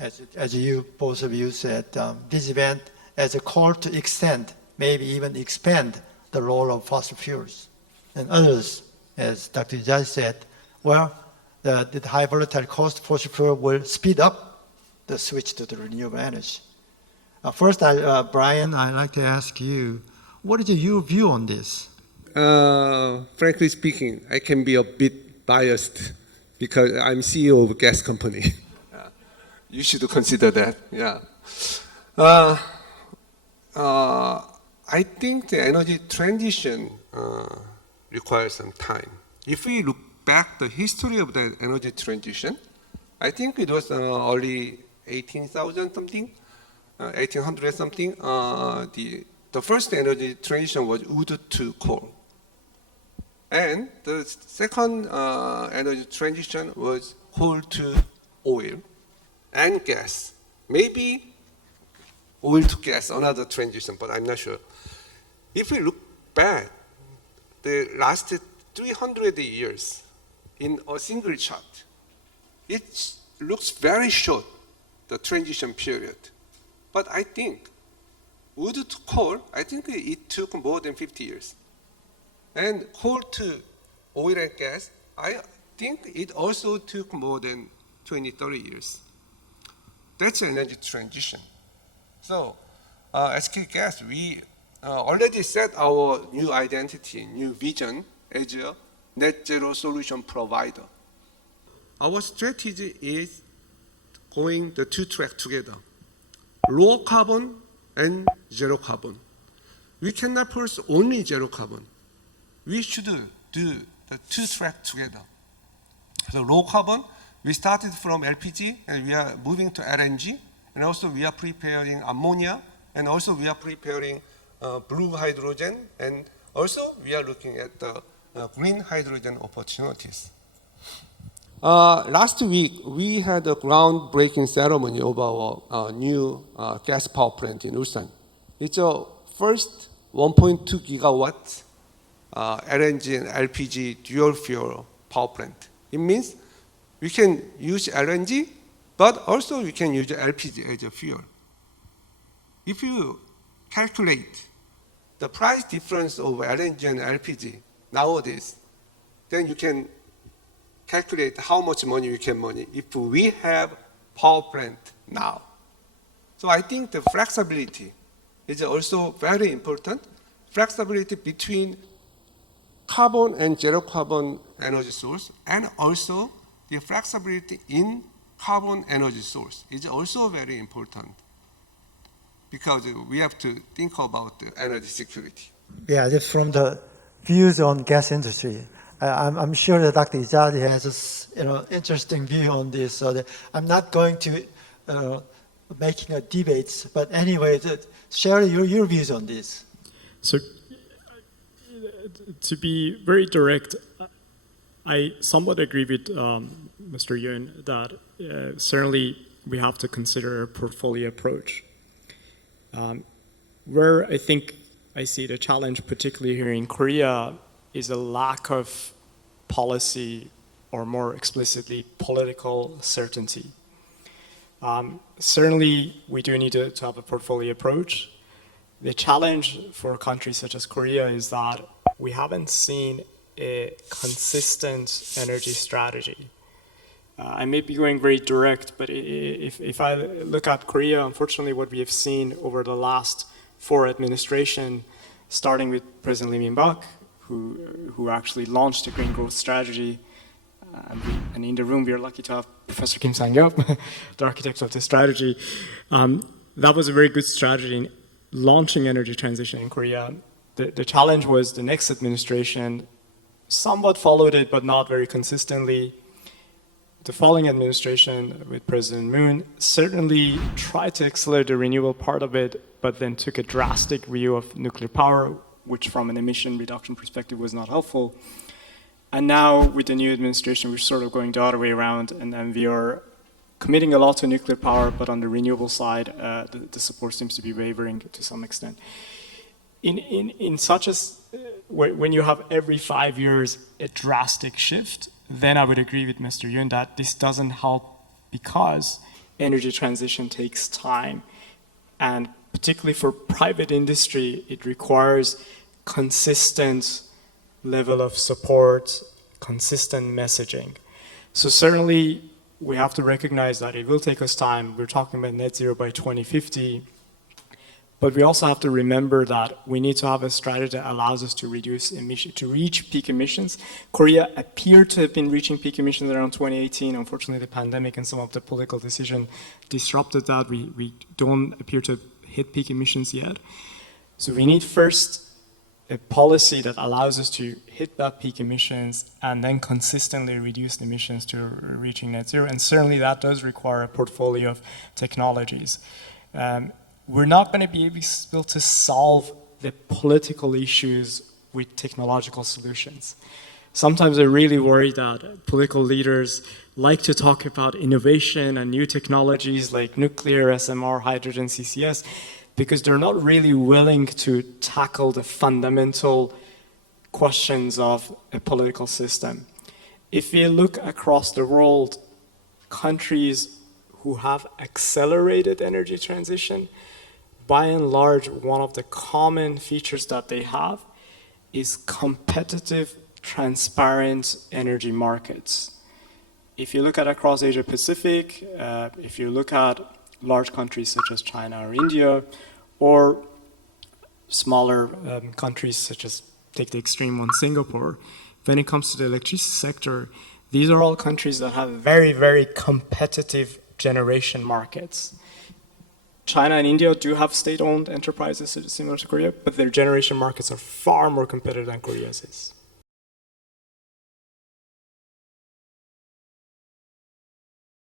as you both of you said, this event as a call to extend, maybe even expand the role of fossil fuels. And others, as Dr. Ijaz said, well, the high volatile cost fossil fuel will speed up the switch to the renewable energy. First, Brian, I'd like to ask you, what is your view on this? Frankly speaking, I can be a bit biased because I'm CEO of a gas company. You should consider that, yeah. I think the energy transition requires some time. If we look back the history of the energy transition, I think it was early 18,000 something, 1800 something. The first energy transition was wood to coal. And the second energy transition was coal to oil and gas. Maybe oil to gas, another transition, but I'm not sure. If we look back, the last 300 years in a single chart, it looks very short, the transition period. But I think wood to coal, I think it took more than 50 years. And coal to oil and gas, I think it also took more than 20, 30 years. That's energy transition. So, SK Gas, we already set our new identity, new vision as a net zero solution provider. Our strategy is going the two track together, low carbon and zero carbon. We cannot pursue only zero carbon. We should do the two track together. So low carbon, we started from LPG and we are moving to LNG, and also we are preparing ammonia, and also we are preparing blue hydrogen, and also we are looking at the green hydrogen opportunities. Last week, we had a groundbreaking ceremony of our new gas power plant in Ulsan. It's a first 1.2 gigawatt LNG and LPG dual fuel power plant. It means we can use LNG, but also we can use LPG as a fuel. If you calculate the price difference of LNG and LPG nowadays, then you can calculate how much money we can money if we have power plant now. So I think the flexibility is also very important. Flexibility between carbon and zero carbon energy source, and also the flexibility in carbon energy source is also very important because we have to think about the energy security. Yeah, just from the views on gas industry, I'm sure that Dr. Ijaz has interesting view on this. So that I'm not going to making a debates, but anyway, share your views on this. So, to be very direct, I somewhat agree with Mr. Yoon that certainly we have to consider a portfolio approach. Where I think I see the challenge, particularly here in Korea, is a lack of policy, or more explicitly, political certainty. Certainly, we do need to have a portfolio approach. The challenge for countries such as Korea is that we haven't seen a consistent energy strategy. I may be going very direct, but if I look at Korea, unfortunately what we have seen over the last 4 administrations, starting with President Lee Myung-bak, who actually launched the Green Growth Strategy, and in the room we are lucky to have Professor Kim Sang-yeop, the architect of the strategy. That was a very good strategy in launching energy transition in Korea. The challenge was the next administration somewhat followed it, but not very consistently. The following administration with President Moon certainly tried to accelerate the renewable part of it, but then took a drastic view of nuclear power, which from an emission reduction perspective was not helpful. And now with the new administration, we're sort of going the other way around, and then we are committing a lot to nuclear power, but on the renewable side, the support seems to be wavering to some extent. In such a, when you have every 5 years a drastic shift, then I would agree with Mr. Yoon that this doesn't help, because energy transition takes time. And particularly for private industry, it requires consistent level of support, consistent messaging. So certainly we have to recognize that it will take us time. We're talking about net zero by 2050. But we also have to remember that we need to have a strategy that allows us to reduce emission, to reach peak emissions. Korea appeared to have been reaching peak emissions around 2018. Unfortunately, the pandemic and some of the political decision disrupted that. We don't appear to have hit peak emissions yet. So we need first a policy that allows us to hit that peak emissions and then consistently reduce the emissions to reaching net zero. And certainly that does require a portfolio of technologies. We're not going to be able to solve the political issues with technological solutions. Sometimes I really worry that political leaders like to talk about innovation and new technologies like nuclear, SMR, hydrogen, CCS, because they're not really willing to tackle the fundamental questions of a political system. If you look across the world, countries who have accelerated energy transition, by and large, one of the common features that they have is competitive, transparent energy markets. If you look at across Asia Pacific, if you look at large countries such as China or India, or smaller countries such as, take the extreme one, Singapore, when it comes to the electricity sector, these are all countries that have very, very competitive generation markets. China and India do have state-owned enterprises similar to Korea, but their generation markets are far more competitive than Korea's is.